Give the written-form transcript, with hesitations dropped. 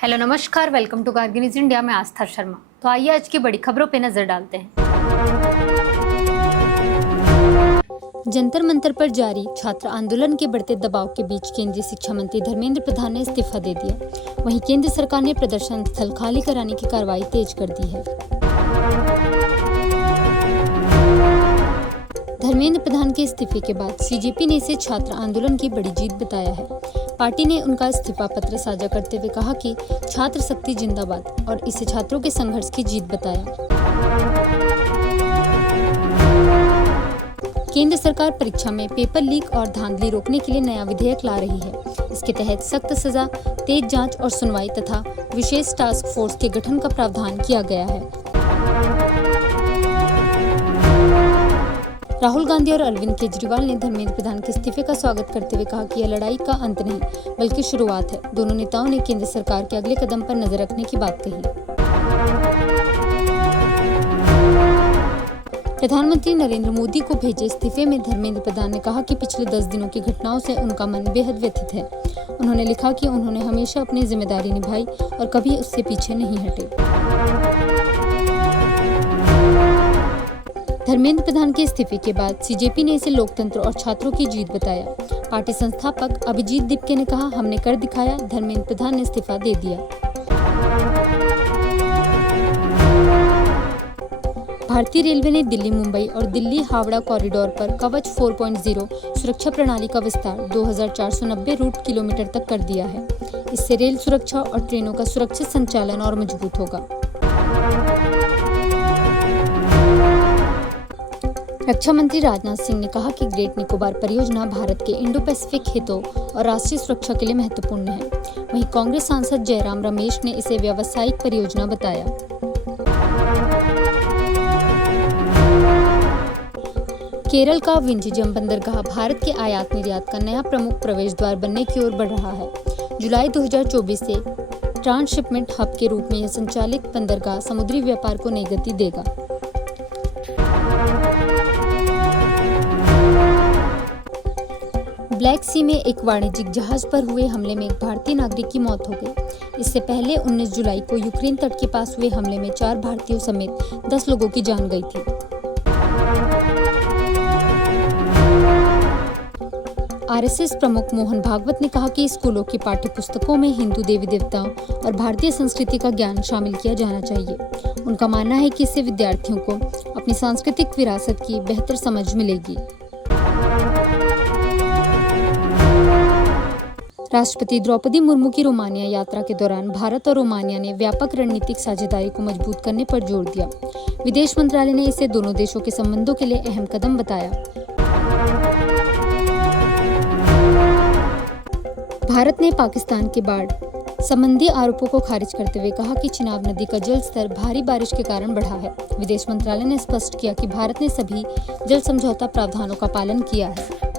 Hello नमस्कार, welcome to Kargil news India में आस्था शर्मा। तो आइए आज की बड़ी खबरों पे नजर डालते हैं। जंतर मंतर पर जारी छात्र आंदोलन के बढ़ते दबाव के बीच केंद्रीय शिक्षा मंत्री धर्मेंद्र प्रधान ने इस्तीफा दे दिया। वहीं केंद्र सरकार ने प्रदर्शन स्थल खाली कराने की कार्रवाई तेज कर दी है। धर्मेंद्र प्रधान के इस्तीफे के बाद सीजेपी ने इसे छात्र आंदोलन की बड़ी जीत बताया है। पार्टी ने उनका इस्तीफा पत्र साझा करते हुए कहा कि छात्र शक्ति जिंदाबाद और इसे छात्रों के संघर्ष की जीत बताया। केंद्र सरकार परीक्षा में पेपर लीक और धांधली रोकने के लिए नया विधेयक ला रही है। इसके तहत सख्त सजा, तेज जांच और सुनवाई तथा विशेष टास्क फोर्स के गठन का प्रावधान किया गया है। राहुल गांधी और अरविंद केजरीवाल ने धर्मेंद्र प्रधान के इस्तीफे का स्वागत करते हुए कहा कि यह लड़ाई का अंत नहीं बल्कि शुरुआत है। दोनों नेताओं ने केंद्र सरकार के अगले कदम पर नजर रखने की बात कही। प्रधानमंत्री नरेंद्र मोदी को भेजे इस्तीफे में धर्मेंद्र प्रधान ने कहा कि पिछले 10 दिनों की घटनाओं से उनका मन बेहद व्यथित है। उन्होंने लिखा कि उन्होंने हमेशा अपनी जिम्मेदारी निभाई और कभी उससे पीछे नहीं हटे। धर्मेंद्र प्रधान के इस्तीफे के बाद सीजेपी ने इसे लोकतंत्र और छात्रों की जीत बताया। पार्टी संस्थापक अभिजीत दीपके ने कहा, हमने कर दिखाया। धर्मेंद्र प्रधान ने इस्तीफा दे दिया। भारतीय रेलवे ने दिल्ली मुंबई और दिल्ली हावड़ा कॉरिडोर पर कवच 4.0 सुरक्षा प्रणाली का विस्तार 2490 रूट किलोमीटर तक कर दिया है। इससे रेल सुरक्षा और ट्रेनों का सुरक्षित संचालन और मजबूत होगा। रक्षा मंत्री राजनाथ सिंह ने कहा कि ग्रेट निकोबार परियोजना भारत के इंडो पैसिफिक हितों और राष्ट्रीय सुरक्षा के लिए महत्वपूर्ण है। वहीं कांग्रेस सांसद जयराम रमेश ने इसे व्यावसायिक परियोजना बताया। केरल का विंझिजम बंदरगाह भारत के आयात निर्यात का नया प्रमुख प्रवेश द्वार बनने की ओर बढ़ रहा है। जुलाई 2024 से ट्रांसशिपमेंट हब के रूप में यह संचालित बंदरगाह समुद्री व्यापार को नई गति देगा। ब्लैक सी में एक वाणिज्यिक जहाज पर हुए हमले में एक भारतीय नागरिक की मौत हो गई। इससे पहले 19 जुलाई को यूक्रेन तट के पास हुए हमले में 4 भारतीयों समेत 10 लोगों की जान गई थी। आरएसएस प्रमुख मोहन भागवत ने कहा कि स्कूलों की पाठ्यपुस्तकों में हिंदू देवी देवताओं और भारतीय संस्कृति का ज्ञान शामिल किया जाना चाहिए। उनका मानना है कि इससे विद्यार्थियों को अपनी सांस्कृतिक विरासत की बेहतर समझ मिलेगी। राष्ट्रपति द्रौपदी मुर्मू की रोमानिया यात्रा के दौरान भारत और रोमानिया ने व्यापक रणनीतिक साझेदारी को मजबूत करने पर जोर दिया। विदेश मंत्रालय ने इसे दोनों देशों के संबंधों के लिए अहम कदम बताया। भारत ने पाकिस्तान के बाढ़ संबंधी आरोपों को खारिज करते हुए कहा कि चिनाब नदी का जल स्तर भारी बारिश के कारण बढ़ा है। विदेश मंत्रालय ने स्पष्ट किया कि भारत ने सभी जल समझौता प्रावधानों का पालन किया है।